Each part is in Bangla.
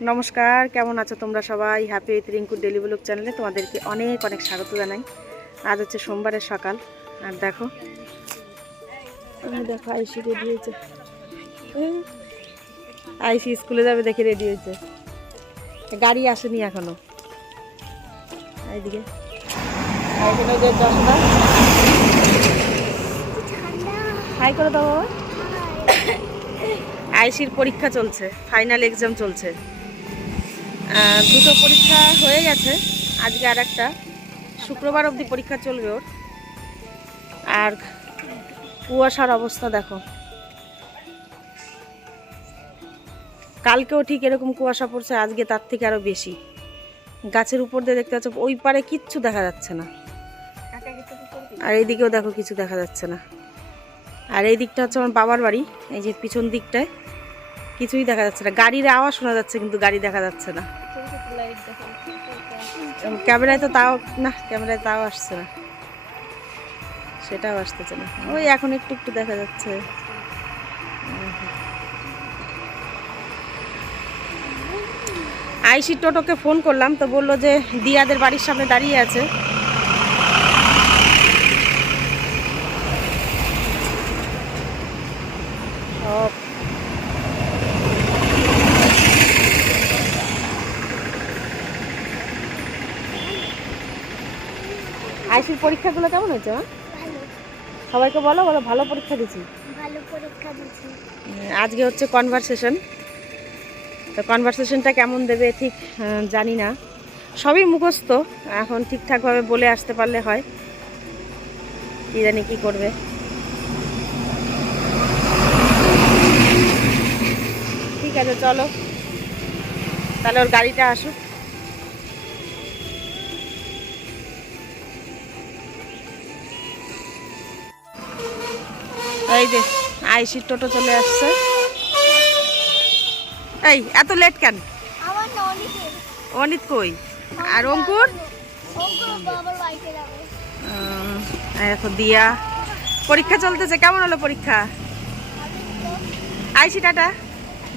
নমস্কার কেমন আছো তোমরা সবাই? Happy with Rinku daily blog চ্যানেলে তোমাদেরকে অনেক অনেক স্বাগত জানাই। আজ হচ্ছে সোমবারের সকাল আর দেখো। দেখো আইসি রেডি হয়েছে। আইসি স্কুলে যাবে দেখে রেডি হয়েছে। গাড়ি আসেনি এখনও। এইদিকে। হাই করে দাও বাবা। আইসির পরীক্ষা চলছে ফাইনাল এক্সাম চলছে। দুটো পরীক্ষা হয়ে গেছে। আজকে আর একটা শুক্রবার অবধি পরীক্ষা চলবে ওর। আর কুয়াশার অবস্থা দেখো। কালকেও ঠিক এরকম কুয়াশা পড়ছে, আজকে তার থেকে আরও বেশি। গাছের উপর দিয়ে দেখতে পাচ্ছ, ওই পারে কিচ্ছু দেখা যাচ্ছে না। আর এইদিকেও দেখো, কিছু দেখা যাচ্ছে না। আর এই দিকটা হচ্ছে আমার বাবার বাড়ি, এই যে পিছন দিকটায়। কিছুই দেখা যাচ্ছে না। গাড়ির আওয়াজ শোনা যাচ্ছে, কিন্তু গাড়ি দেখা যাচ্ছে না। ক্যামেরায় তো তাও, না, ক্যামেরায় তাও আসছে না। সেটাও আসতেছে না। ওই এখন একটু একটু দেখা যাচ্ছে। আইসি টোটোকে ফোন করলাম, তো বলল যে দিয়াদের বাড়ির সামনে দাঁড়িয়ে আছে। আইসির পরীক্ষাগুলো কেমন হয়েছে মা? ভালো। সবাইকে বলো বলো ভালো পরীক্ষা দিচ্ছি। ভালো পরীক্ষা দিচ্ছি। আজকে হচ্ছে কনভারসেশন তো কনভারসেশনটা কেমন দেবে ঠিক জানি না। সবই মুখস্থ এখন ঠিকঠাকভাবে বলে আসতে পারলে হয়। কি জানি কি করবে। ঠিক আছে চলো। তাহলে ওর গাড়িটা আসুক। এই যে আইসির টোটো চলে আসছে। এই এত লেট কেন? অনিত কই? আর অঙ্কুর? দেখো দিয়া। পরীক্ষা চলতেছে কেমন হলো পরীক্ষা? আইসি টাটা?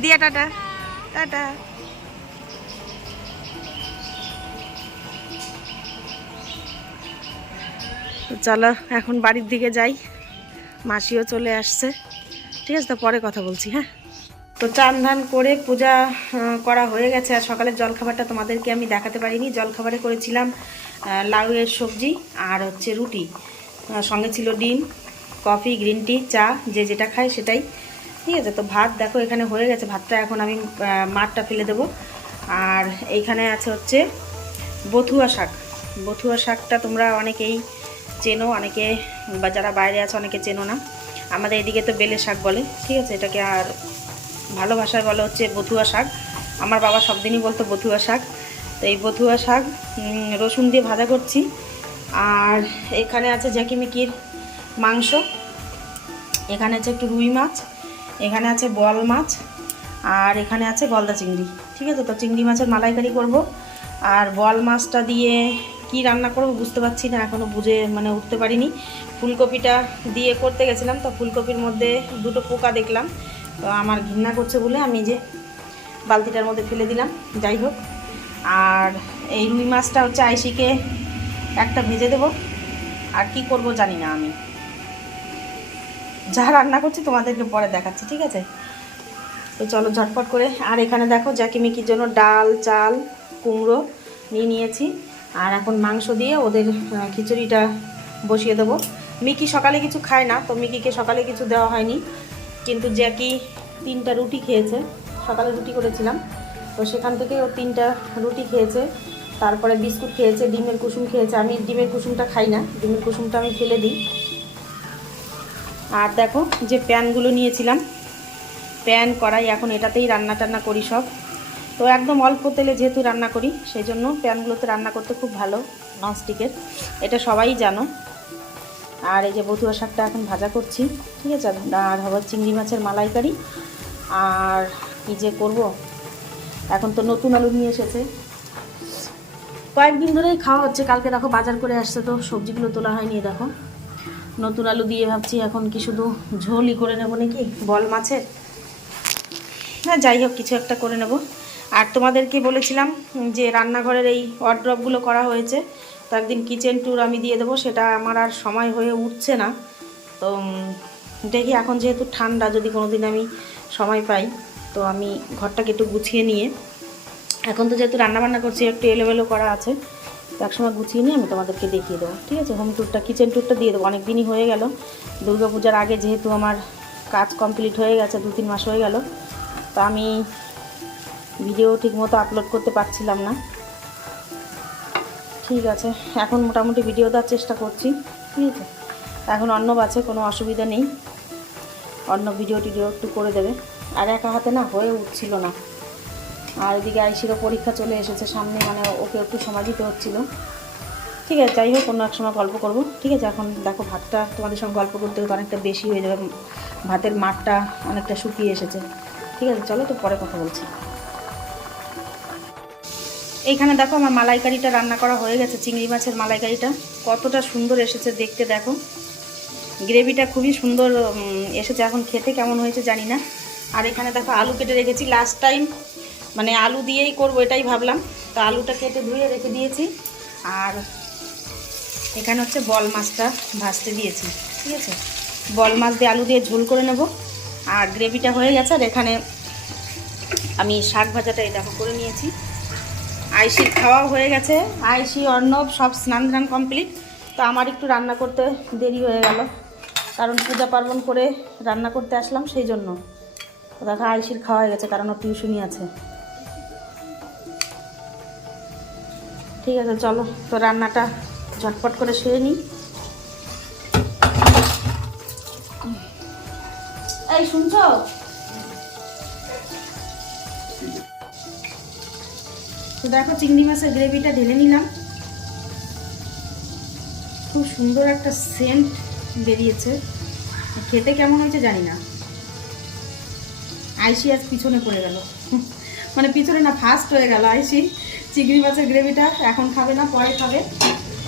দিয়া টাটা। টাটা। তো চলো এখন বাড়ির দিকে যাই। মাসিও চলে আসছে। ঠিক আছে, তো পরে কথা বলছি হ্যাঁ? তো চান ধান করে পূজা করা হয়ে গেছে, আর সকালের জলখাবারটা তোমাদেরকে আমি দেখাতে পারিনি। জলখাবারে করেছিলাম লাউয়ের সবজি আর হচ্ছে রুটি। সঙ্গে ছিল ডিম, কফি, গ্রিন টি, চা, যে যেটা খায় সেটাই। ঠিক আছে, তো ভাত দেখো, এখানে হয়ে গেছে। ভাতটা এখন আমি মাঠটা ফেলে দেবো। আর এইখানে আছে হচ্ছে বথুয়া শাক। বথুয়া শাকটা তোমরা অনেকেই চেনো, অনেকে বা যারা বাইরে আছে অনেকে চেনো না। আমাদের এদিকে তো বেলে শাক বলে, ঠিক আছে? এটাকে আর ভালো ভাষায় বলা হচ্ছে বথুয়া শাক। আমার বাবা সব দিনই বলতো বথুয়া শাক। তো এই বথুয়া শাক রসুন দিয়ে ভাজা করছি। আর এখানে আছে জ্যাকিমিকির মাংস। এখানে আছে একটু রুই মাছ। এখানে আছে বল মাছ। আর এখানে আছে গলদা চিংড়ি, ঠিক আছে? তো চিংড়ি মাছের মালাইকারি করব। আর বল মাছটা দিয়ে কি রান্না করব বুঝতে পারছি না এখনও বুঝে মানে উঠতে পারিনি। ফুলকপিটা দিয়ে করতে গেছিলাম, তো ফুলকপির মধ্যে দুটো পোকা দেখলাম, তো আমার ঘৃণা করছে বলে আমি যে বালতিটার মধ্যে ফেলে দিলাম, যাই হোক। আর এই রুই মাছটা হচ্ছে আইসিকে একটা ভেজে দেব, আর কি করব জানি না আমি। যা রান্না করছি তোমাদেরকে পরে দেখাচ্ছি, ঠিক আছে? তো চলো ঝটপট করে, আর এখানে দেখো জ্যাকিমিকির জন্য ডাল, চাল, কুমড়ো নিয়ে নিয়েছি। আর এখন মাংস দিয়ে ওদের খিচুড়িটা বসিয়ে দেবো। মিকি সকালে কিছু খায় না, তো মিকিকে সকালে কিছু দেওয়া হয়নি। কিন্তু জ্যাকি তিনটা রুটি খেয়েছে, সকালে রুটি করেছিলাম। তো সেখান থেকে ও তিনটা রুটি খেয়েছে, তারপরে বিস্কুট খেয়েছে, ডিমের কুসুম খেয়েছে। আমি ডিমের কুসুমটা খাই না, ডিমের কুসুমটা আমি ফেলে দিই। আর দেখো যে প্যানগুলো নিয়েছিলাম। প্যান, কড়াই, এখন এটাতেই রান্না টান্না করি সব। তো একদম অল্প তেলে যেহেতু রান্না করি সেই জন্য প্যানগুলোতে রান্না করতে খুব ভালো, ননস্টিকের। এটা সবাই জানো। আর এই যে বতুয়া শাকটা এখন ভাজা করছি, ঠিক আছে? আর হবে চিংড়ি মাছের মালাইকারি। আর কি যে করব? এখন তো নতুন আলু নিয়ে এসেছে। কয়েকদিন ধরেই খাওয়া হচ্ছে। কালকে দেখো বাজার করে আসছে তো, সবজিগুলো তোলা হয়নি দেখো। নতুন আলু দিয়ে ভাবছি এখন কি শুধু ঝোলই করে নেব নাকি? বল মাছের। হ্যাঁ যাই হোক, কিছু একটা করে নেব। আর তোমাদেরকে বলেছিলাম যে রান্নাঘরের এই ওয়ার্ড্রপগুলো করা হয়েছে, তো একদিন কিচেন ট্যুর আমি দিয়ে দেবো, সেটা আমার আর সময় হয়ে উঠছে না। তো দেখি এখন যেহেতু ঠান্ডা, যদি কোনো দিন আমি সময় পাই, তো আমি ঘরটাকে একটু গুছিয়ে নিয়ে, এখন তো যেহেতু রান্নাবান্না করছি, একটু এলোমেলো করা আছে, তো একসময় গুছিয়ে নিয়ে আমি তোমাদেরকে দেখিয়ে দেবো, ঠিক আছে? হোম ট্যুরটা কিচেন ট্যুরটা দিয়ে দেবো। অনেক দিনই হয়ে গেল। দুর্গাপূজার আগে যেহেতু আমার কাজ কমপ্লিট হয়ে গেছে দু তিন মাস হয়ে গেল তো আমি ভিডিও ঠিকমতো আপলোড করতে পারছিলাম না। ঠিক আছে, এখন মোটামুটি ভিডিও দেওয়ার চেষ্টা করছি, ঠিক আছে? এখন অন্য আছে, কোনো অসুবিধা নেই। অন্য ভিডিও টিডিও একটু করে দেবে। আর একা হাতে না হয়ে উঠছিল না। আর এদিকে আইসিরও পরীক্ষা চলে এসেছে সামনে মানে ওকে একটু সময় দিতে হচ্ছিল। ঠিক আছে, যাই হোক, অন্য এক সময় গল্প করব। ঠিক আছে, এখন দেখো ভাতটা তোমাদের সঙ্গে গল্প করতে করতে অনেকটা বেশি হয়ে যাবে। ভাতের মাঠটা অনেকটা শুকিয়ে এসেছে। ঠিক আছে, চলো তো পরে কথা বলছি। এইখানে দেখো আমার মালাইকারিটা রান্না করা হয়ে গেছে, চিংড়ি মাছের মালাইকারিটা। কতটা সুন্দর এসেছে দেখতে, দেখো। গ্রেভিটা খুবই সুন্দর এসেছে এখন খেতে, কেমন হয়েছে জানি না। আর এখানে দেখো আলু কেটে রেখেছি লাস্ট টাইম মানে আলু দিয়েই করব এটাই ভাবলাম। তো আলুটা কেটে ধুয়ে রেখে দিয়েছি। আর এখানে হচ্ছে বল মাছটা ভাজতে দিয়েছি, ঠিক আছে? বল মাছ দিয়ে আলু দিয়ে ঝোল করে নেব। আর গ্রেভিটা হয়ে গেছে, আর এখানে আমি শাক ভাজাটা এই দেখো করে নিয়েছি। আইসির খাওয়াও হয়ে গেছে। আইসি অর্ণব সব স্নান ধান কমপ্লিট। তো আমার একটু রান্না করতে দেরি হয়ে গেল, কারণ পূজা পার্বণ করে রান্না করতে আসলাম সেই জন্য। দেখো আইসির খাওয়া হয়ে গেছে, কারণ ওর টিউশনই আছে। ঠিক আছে, চলো, তো রান্নাটা ঝটপট করে সেরে নিই। এই শুনছো? তো দেখো চিংড়ি মাছের গ্রেভিটা ঢেলে নিলাম। খুব সুন্দর একটা সেন্ট বেরিয়েছে। খেতে কেমন হয়েছে জানি না। আইসি আজ পিছনে পড়ে গেল। মানে পিছনে না ফার্স্ট হয়ে গেল আইসি। চিংড়ি মাছের গ্রেভিটা এখন খাবে না, পরে খাবে।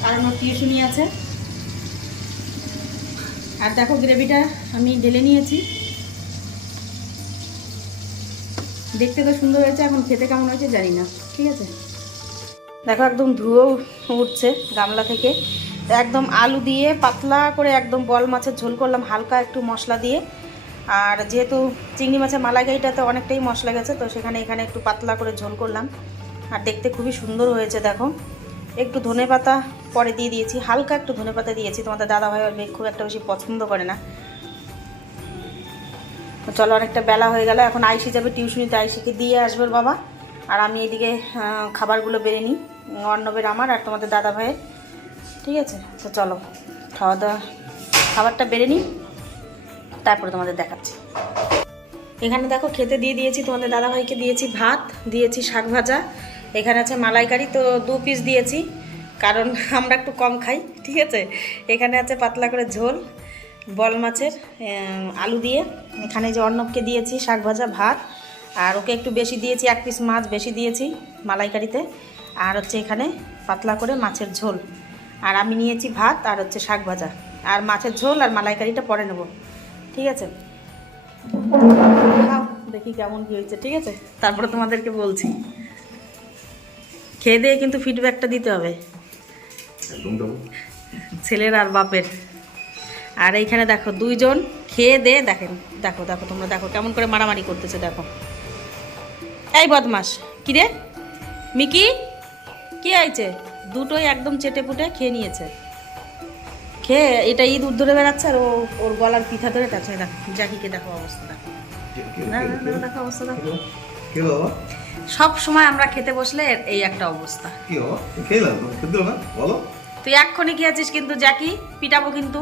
কারণ ওর টিউশনি আছে। আর দেখো গ্রেভিটা আমি ঢেলে নিয়েছি। দেখতে তো সুন্দর হয়েছে, এখন খেতে কেমন হয়েছে জানি না, ঠিক আছে? দেখো, একদম ধুয়েও উঠছে গামলা থেকে। একদম আলু দিয়ে পাতলা করে একদম বল মাছের ঝোল করলাম, হালকা একটু মশলা দিয়ে। আর যেহেতু চিংড়ি মাছের মালাইকারিটাতে অনেকটাই মশলা গেছে, তো সেখানে এখানে একটু পাতলা করে ঝোল করলাম। আর দেখতে খুবই সুন্দর হয়েছে, দেখো। একটু ধনে পাতা পরে দিয়ে দিয়েছি, হালকা একটু ধনে পাতা দিয়েছি, তোমাদের দাদাভাই খুব একটা বেশি পছন্দ করে না। চলো অনেকটা বেলা হয়ে গেল। এখন আইসি যাবে টিউশনিতে। আইসিকে দিয়ে আসবে বাবা। আর আমি এদিকে খাবারগুলো বেড়ে নিই। অর্ণবের আমার আর তোমাদের দাদা ভাইয়ের। ঠিক আছে? তো চলো খাওয়া দাওয়া খাবারটা বেড়ে নিই। তারপরে তোমাদের দেখাচ্ছি। এখানে দেখো, খেতে দিয়ে দিয়েছি তোমাদের দাদাভাইকে দিয়েছি ভাত, দিয়েছি শাক ভাজা। এখানে আছে মালাইকারি। তো দু পিস দিয়েছি। কারণ আমরা একটু কম খাই। ঠিক আছে? এখানে আছে পাতলা করে ঝোল। বল মাছের আলু দিয়ে। এখানে যে অর্ণবকে দিয়েছি শাক ভাজা ভাত আর ওকে একটু বেশি দিয়েছি এক পিস মাছ বেশি দিয়েছি মালাইকারিতে। আর হচ্ছে এখানে পাতলা করে মাছের ঝোল। আর আমি নিয়েছি ভাত আর হচ্ছে শাক ভাজা। আর মাছের ঝোল আর মালাইকারিটা পরে নেব। ঠিক আছে? খাও দেখি কেমন কি হয়েছে ঠিক আছে? তারপরে তোমাদেরকে বলছি। খেয়ে দিয়ে কিন্তু ফিডব্যাকটা দিতে হবে। ছেলের আর বাপের। আর এইখানে দেখো দুইজন খেয়ে দে দেখেন দেখো দেখো তোমরা দেখো কেমন করে মারামারি করতেছে দেখো। এই বদমাস কি রে? মিকি কি হয়েছে? দুটোই একদম চেটে পুটে খেয়ে নিয়েছে। খেয়ে এটা ঈদ ধরে বেড়াচ্ছে আর ও ওর গলার পিঠা ধরে টাচ্ছে দেখো জাকিকে দেখো অবস্থা দেখো। না না না, দেখো অবস্থা দেখো। সব সময় আমরা খেতে বসলে এই একটা অবস্থা। কি না বলো। তুই এক্ষুনি কি আছিস কিন্তু জাকি? পিটাবো কিন্তু।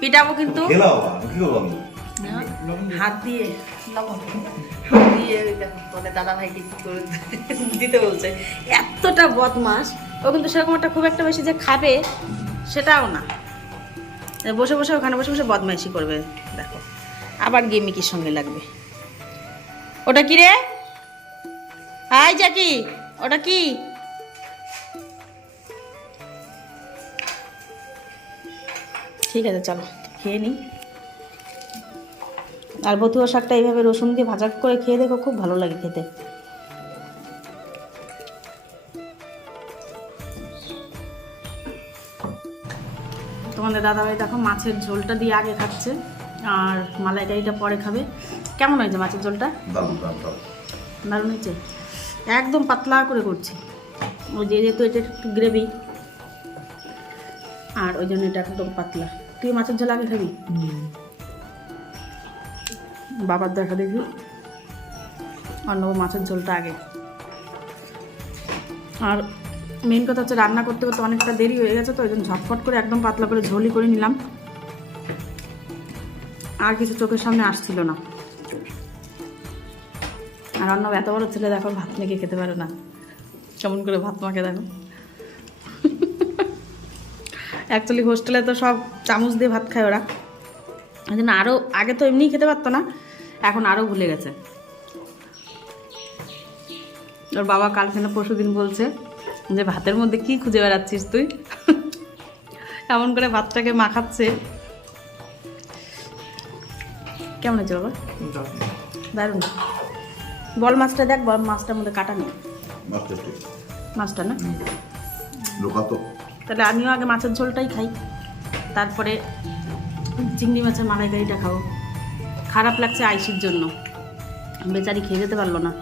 পিটাবো কিন্তু। হাত দিয়ে হাত দিয়ে দাদা ভাইকে কি করে দিতে বলছে। এতটা বদমাস ও কিন্তু সেরকম একটা খুব একটা বেশি যে খাবে সেটাও না। বসে বসে ওখানে বসে বসে বদমাইশি করবে দেখো। আবার গিয়ে মিকির সঙ্গে লাগবে? ওটা কি রে? হাই জাকি ওটা কি? ঠিক আছে চলো খেয়ে নিই। আর বতুয়া শাকটা এইভাবে রসুন দিয়ে ভাজা করে খেয়ে দেখো খুব ভালো লাগে খেতে। তোমাদের দাদাভাই দেখো মাছের ঝোলটা দিয়ে আগে খাচ্ছে আর মালাইকারিটা পরে খাবে। কেমন হয়েছে মাছের ঝোলটা? দারুণ হয়েছে? একদম পাতলা করে করছি। ওই যেহেতু এটা একটু গ্রেভি আর ওই জন্য এটা একদম পাতলা। তুই মাছের ঝোল আগে খাবি? বাবার দেখা দেখি। অন্য মাছের ঝোলটা আগে। আর মেন কথা হচ্ছে রান্না করতে করতে অনেকটা দেরি হয়ে গেছে তো ওই জন্য ঝটফট করে একদম পাতলা করে ঝোলই করে নিলাম। আর কিছু চোখের সামনে আসছিল না। আর অন্য এত বড় ছেলে দেখো ভাত মেখে খেতে পারে না। কেমন করে ভাত মাখে দেখো। অ্যাকচুয়ালি হোস্টেলে তো সব চামচ দিয়ে ভাত খায় ওরা। এই জন্য আরও আগে তো এমনিই খেতে পারতো না এখন আরও ভুলে গেছে। ওর বাবা কালকে না পরশু দিন বলছে যে ভাতের মধ্যে কি খুঁজে বেড়াচ্ছিস তুই? এমন করে ভাতটাকে মাখাচ্ছে। কেমন হয়েছে বাবা? দারুণ। বল মাছটা দেখ বল মাছটার মধ্যে কাটা নেই। মাছটা না? লোকাতো। তাহলে আমিও আগে মাছের ঝোলটাই খাই। তারপরে চিংড়ি মাছের মালাইকারিটা খাব। খারাপ লাগছে আইসির জন্য। বেচারি খেয়ে যেতে পারল না।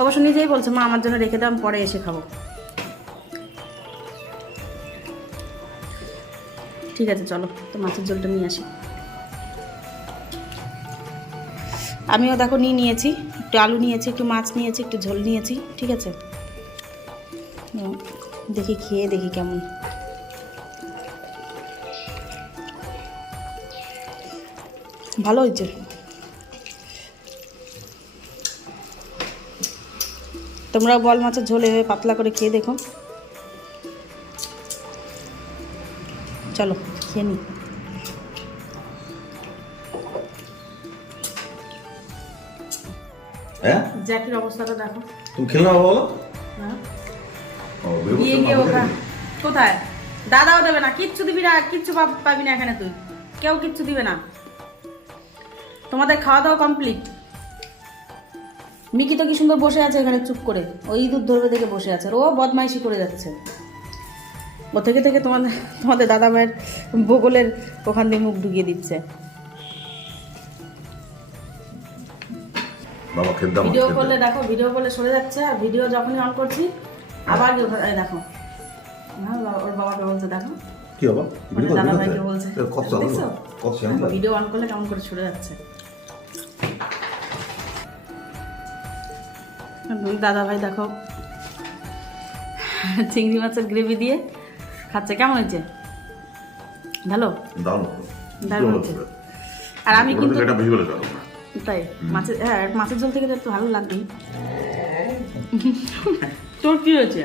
অবশ্য নিজেই বলছে, মা, আমার জন্য রেখে দাম পরে এসে খাব। ঠিক আছে, চলো, তো মাছের ঝোলটা নিয়ে আসি। আমিও দেখো, নিয়ে নিয়েছি। একটু আলু নিয়েছি, একটু মাছ নিয়েছি, একটু ঝোল নিয়েছি, ঠিক আছে? দেখি খেয়ে দেখি কেমন। ভালো হয়েছে। তোমরা বল মাছের ঝোলে হয়ে পাতলা করে খেয়ে দেখো। চলো খেয়ে নি। হ্যাঁ? জ্যাকির অবস্থাটা দেখো। তুমি খেলে বলো? কোথায়? দাদাও দেবে না। কিচ্ছু দিবি না কিচ্ছু পাবি না এখানে তুই। কেউ কিচ্ছু দিবে না। তোমাদের খাওয়া দাওয়া কমপ্লিট মিকি তো কি সুন্দর বসে আছে এখানে চুপ করে। ওই ইঁদুর ধরবে দেখে বসে আছে ও বদমাইশি করে যাচ্ছে। ও থেকে থেকে তোমাদের তোমাদের দাদা ভাইয়ের বগলের ওখান দিয়ে মুখ ঢুকিয়ে দিচ্ছে। ভিডিও করলে দেখো ভিডিও করলে সরে যাচ্ছে আর ভিডিও যখনই অন করছি আবার দেখো। হ্যাঁ, ওর বাবাকে বলছে দেখো। কি বাবা? দাদা ভাইকে বলছে। চালানো ভিডিও অন করলে কেমন করে যাচ্ছে। দাদা ভাই দেখো। চিংড়ি মাছের গ্রেভি দিয়ে খাচ্ছে। কেমন হয়েছে? ভালো? আর আমি কিন্তু তাই মাছের হ্যাঁ মাছের ঝোল থেকে তো একটু ভালো লাগবেই। তোর কি হয়েছে?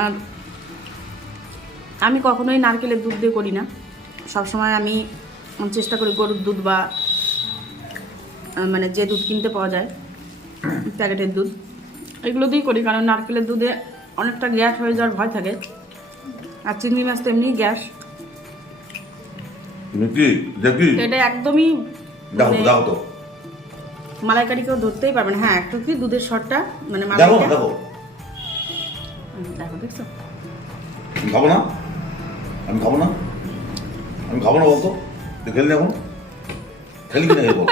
আর আমি কখনোই নারকেলের দুধ দিয়ে করি না। সবসময় আমি চেষ্টা করি গরুর দুধ বা মানে যে দুধ কিনতে পাওয়া যায় প্যাকেটের দুধ এগুলো দিয়েই করি। কারণ নারকেলের দুধে অনেকটা গ্যাস হয়ে যাওয়ার ভয় থাকে। আর চিংড়ি মাছ তো এমনি গ্যাস। এটা একদমই মানে- মালাইকারি কেউ ধরতেই পারবে না। হ্যাঁ একটু কি দুধের শটটা মানে মালাইটা দেখো দেখছ? আমি খাব না? আমি খাব না? আমি খাব না বলতো? তুই খেলি এখন? খেলি কিনা বল।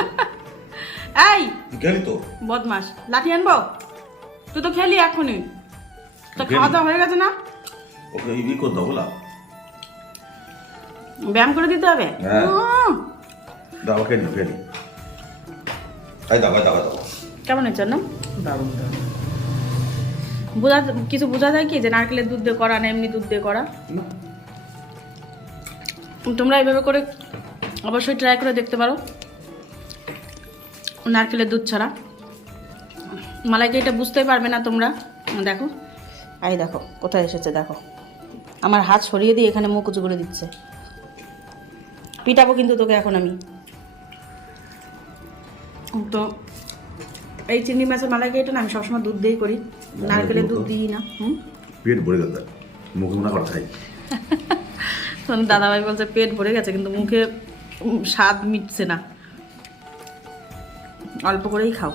এই! তুই খেলি তো? বদমাস লাঠি আনব? তুই তো খেলি এখনই। তো খাওয়া দাওয়া হয়ে গেছে না? ওকে ই করে দাও বলা। ব্যায়াম করে দিতে হবে? হ্যাঁ। দাও খেলি খেলি। খাই দাও দাও দাও। কেমন হয়েছে না বোঝা কিছু বোঝা যায় কি যে নারকেলের দুধ দিয়ে করা না এমনি দুধ দিয়ে করা? তোমরা এইভাবে করে অবশ্যই ট্রাই করে দেখতে পারো। নারকেলের দুধ ছাড়া। মালাইকে এটা বুঝতেই পারবে না তোমরা। দেখো। আই দেখো কোথায় এসেছে দেখো। আমার হাত সরিয়ে দিয়ে এখানে মুখ উঁচু করে দিচ্ছে। পিটাবো কিন্তু তোকে এখন আমি। তো এই চিংড়ি মাছের মালাইকারিটা না আমি সবসময় দুধ দিয়েই করি। নারকেলের দুধ দিই না। হুম? পেট ভরে গেছে। মুখে মনে করে খাই। তখন দাদাভাই বলছে পেট ভরে গেছে কিন্তু মুখে স্বাদ মিটছে না। অল্প করেই খাও।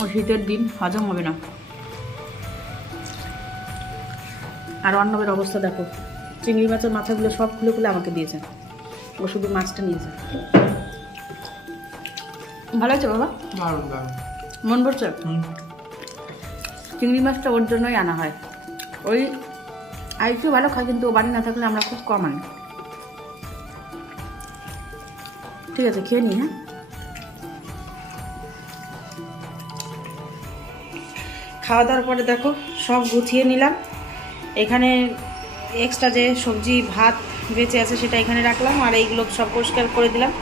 ও শীতের দিন হজম হবে না। আর অর্ণবের অবস্থা দেখো। চিংড়ি মাছের মাথাগুলো সব খুলে খুলে আমাকে দিয়েছে। ও শুধু মাছটা নিয়েছে। ভালো আছে বাবা? দারুণ দারুণ। মন পড়ছে চিংড়ি মাছটা ওর জন্যই আনা হয়। ওই আইসিও ভালো খায় কিন্তু ও বাড়ি না থাকলে আমরা খুব কম আনি। ঠিক আছে খেয়ে নিই হ্যাঁ? খাওয়া দাওয়ার পরে দেখো সব গুছিয়ে নিলাম। এখানে এক্সট্রা যে সবজি ভাত বেঁচে আছে সেটা এখানে রাখলাম আর এইগুলো সব পরিষ্কার করে দিলাম।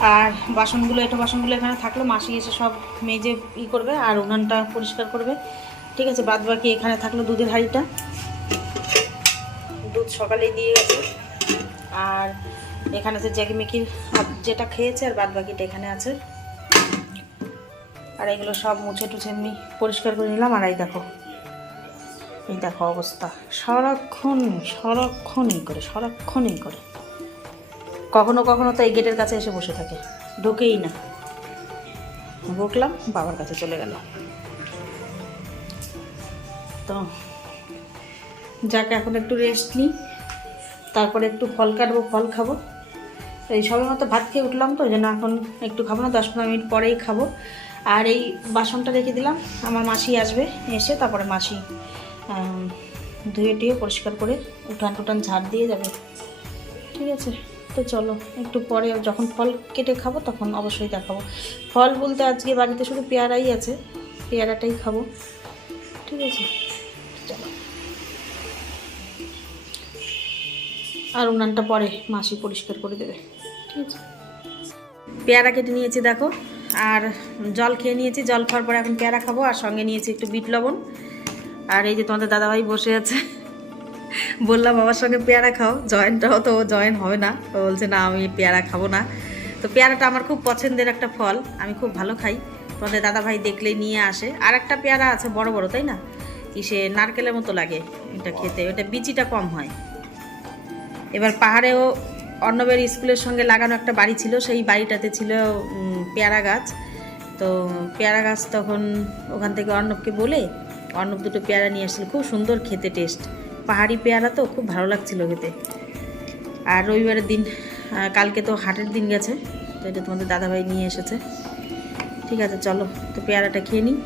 আর বাসনগুলো, এটা বাসনগুলো এখানে থাকল, মাসি এসে সব মেজে ই করবে আর উনানটা পরিষ্কার করবে। ঠিক আছে বাদ বাকি এখানে থাকল দুধের হাঁড়িটা। দুধ সকালেই দিয়ে গেছে। আর এখানে আছে জ্যাগিমেকির যেটা খেয়েছে আর বাদ বাকিটা এখানে আছে। আর এগুলো সব মুছে টুছে এমনি পরিষ্কার করে নিলাম। আর এই দেখো এই দেখো অবস্থা। সারাক্ষণ সারাক্ষণই করে সারাক্ষণই করে। কখনো কখনো তো এই গেটের কাছে এসে বসে থাকে। ঢোকেই না। বকলাম বাবার কাছে চলে গেল। তো যাকে, এখন একটু রেস্ট নিই। তারপরে একটু ফল কাটবো, ফল খাব। এই সবে মতো ভাত খেয়ে উঠলাম তো যেন এখন একটু খাব না, দশ পনেরো মিনিট পরেই খাব। আর এই বাসনটা রেখে দিলাম, আমার মাসি আসবে এসে, তারপরে মাসি ধুয়ে টুয়ে পরিষ্কার করে উঠান টুটান ঝাড় দিয়ে যাবে। ঠিক আছে? তো চলো, একটু পরে যখন ফল কেটে খাব তখন অবশ্যই দেখাবো। ফল বলতে আজকে বাড়িতে শুধু পেয়ারাই আছে, পেয়ারাটাই খাব। ঠিক আছে? আর উনানটা পরে মাসি পরিষ্কার করে দেবে। ঠিক আছে? পেয়ারা কেটে নিয়েছি, দেখো। আর জল খেয়ে নিয়েছি, জল খাওয়ার পরে এখন পেয়ারা খাব, আর সঙ্গে নিয়েছি একটু বিট লবণ। আর এই যে তোমাদের দাদাভাই বসে আছে। বললাম আমার সঙ্গে পেয়ারা খাও জয়েন্টটাও তো জয়েন হবে না। ও বলছে না আমি পেয়ারা খাব না। তো পেয়ারাটা আমার খুব পছন্দের একটা ফল আমি খুব ভালো খাই। তোমাদের দাদাভাই দেখলেই নিয়ে আসে। আর একটা পেয়ারা আছে বড় বড় তাই না? কি সে নারকেলের মতো লাগে এটা খেতে ওটা বিচিটা কম হয়। এবার পাহাড়েও অর্ণবের স্কুলের সঙ্গে লাগানো একটা বাড়ি ছিল সেই বাড়িটাতে ছিল পেয়ারা গাছ। তো পেয়ারা গাছ তখন ওখান থেকে অর্ণবকে বলে অর্ণব দুটো পেয়ারা নিয়ে আসছিল। খুব সুন্দর খেতে টেস্ট। পাহাড়ি পেয়ারা তো খুব ভালো লাগছিল খেতে। আর রবিবারের দিন কালকে তো হাটের দিন গেছে, তো এটা তোমাদের দাদাভাই নিয়ে এসেছে। ঠিক আছে, চলো, তো পেয়ারাটা খেয়ে নিই।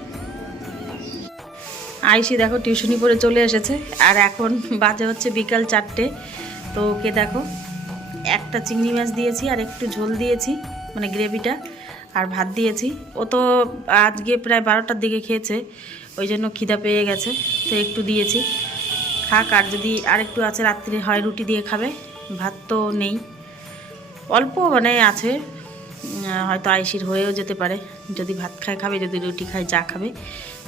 আইসি দেখো, টিউশনি করে চলে এসেছে, আর এখন বাজে হচ্ছে বিকাল চারটে, তো ওকে দেখো, একটা চিংড়ি মাছ দিয়েছি আর একটু ঝোল দিয়েছি মানে গ্রেভিটা, আর ভাত দিয়েছি। ও তো আজকে প্রায় বারোটার দিকে খেয়েছে, ওই জন্য খিদা পেয়ে গেছে, তো একটু দিয়েছি। খাক আর যদি আর একটু আছে রাত্রে হয়, রুটি দিয়ে খাবে। ভাত তো নেই। অল্প মানে আছে। হয়তো আইসির হয়েও যেতে পারে। যদি ভাত খায়, খাবে। যদি রুটি খায়, যা খাবে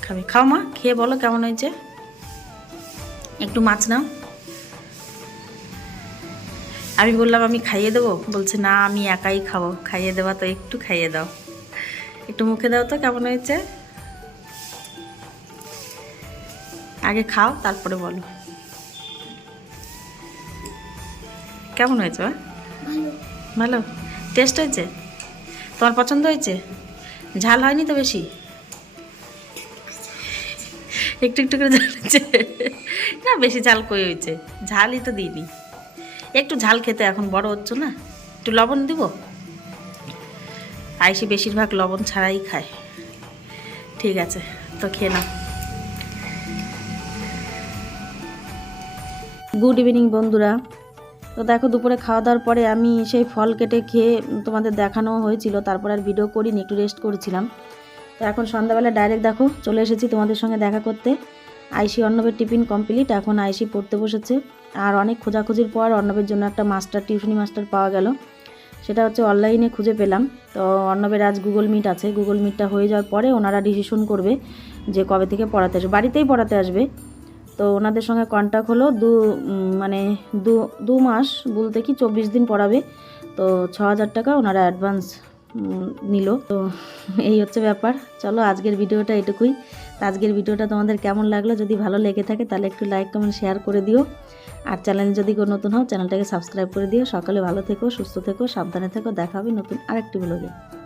খাবে। খাও মা, খেয়ে বলো কেমন হয়েছে? একটু মাছ নাও। আমি বললাম, আমি খাইয়ে দেবো? বলছে, না, আমি একাই খাব। খাইয়ে দেওয়া তো, একটু খাইয়ে দাও। একটু মুখে দাও তো, কেমন হয়েছে? আগে খাও, তারপরে বলো। কেমন হয়েছে বা ভালো। ভালো? টেস্ট হয়েছে? তোমার পছন্দ হয়েছে? ঝাল হয়নি তো বেশি? একটু একটু করে ঝাল হয়েছে। না বেশি ঝাল কই হয়েছে? ঝালই তো দিইনি। একটু ঝাল খেতে এখন বড় হচ্ছে না? একটু লবণ দিব? আইসি বেশিরভাগ লবণ ছাড়াই খায়। ঠিক আছে তো খেয়ে নাও। গুড ইভিনিং বন্ধুরা। তো দেখো দুপুরে খাওয়া দাওয়ার পরে আমি সেই ফল কেটে খেয়ে তোমাদের দেখানো হয়েছিল, তারপর আর ভিডিও করিনি, একটু রেস্ট করেছিলাম। তো এখন সন্ধ্যাবেলা ডাইরেক্ট দেখো, চলে এসেছি তোমাদের সঙ্গে দেখা করতে। আইসি অর্ণবের টিফিন কমপ্লিট এখন আইসি পড়তে বসেছে। আর অনেক খোঁজাখুঁজির পর অর্ণবের জন্য একটা মাস্টার টিউশনি মাস্টার পাওয়া গেল। সেটা হচ্ছে অনলাইনে খুঁজে পেলাম। তো অর্ণবের আজ গুগল মিট আছে। গুগল মিটটা হয়ে যাওয়ার পরে ওনারা ডিসিশন করবে যে কবে থেকে পড়াতে আসবে। বাড়িতেই পড়াতে আসবে। তো ওনাদের সঙ্গে কন্ট্যাক্ট হলো দু মানে দু দু মাস বলতে কি চব্বিশ দিন পড়াবে। তো ছ হাজার টাকা ওনারা অ্যাডভান্স নিল। তো এই হচ্ছে ব্যাপার। চলো আজকের ভিডিওটা এটুকুই। আজকের ভিডিওটা তোমাদের কেমন লাগল? যদি ভালো লেগে থাকে তাহলে একটু লাইক কমেন্ট শেয়ার করে দিও। আর চ্যানেল যদি কেউ নতুন হও চ্যানেলটাকে সাবস্ক্রাইব করে দিও। সকালে ভালো থেকো, সুস্থ থেকো, সাবধানে থেকো। দেখা হবে নতুন আরেকটি ব্লগে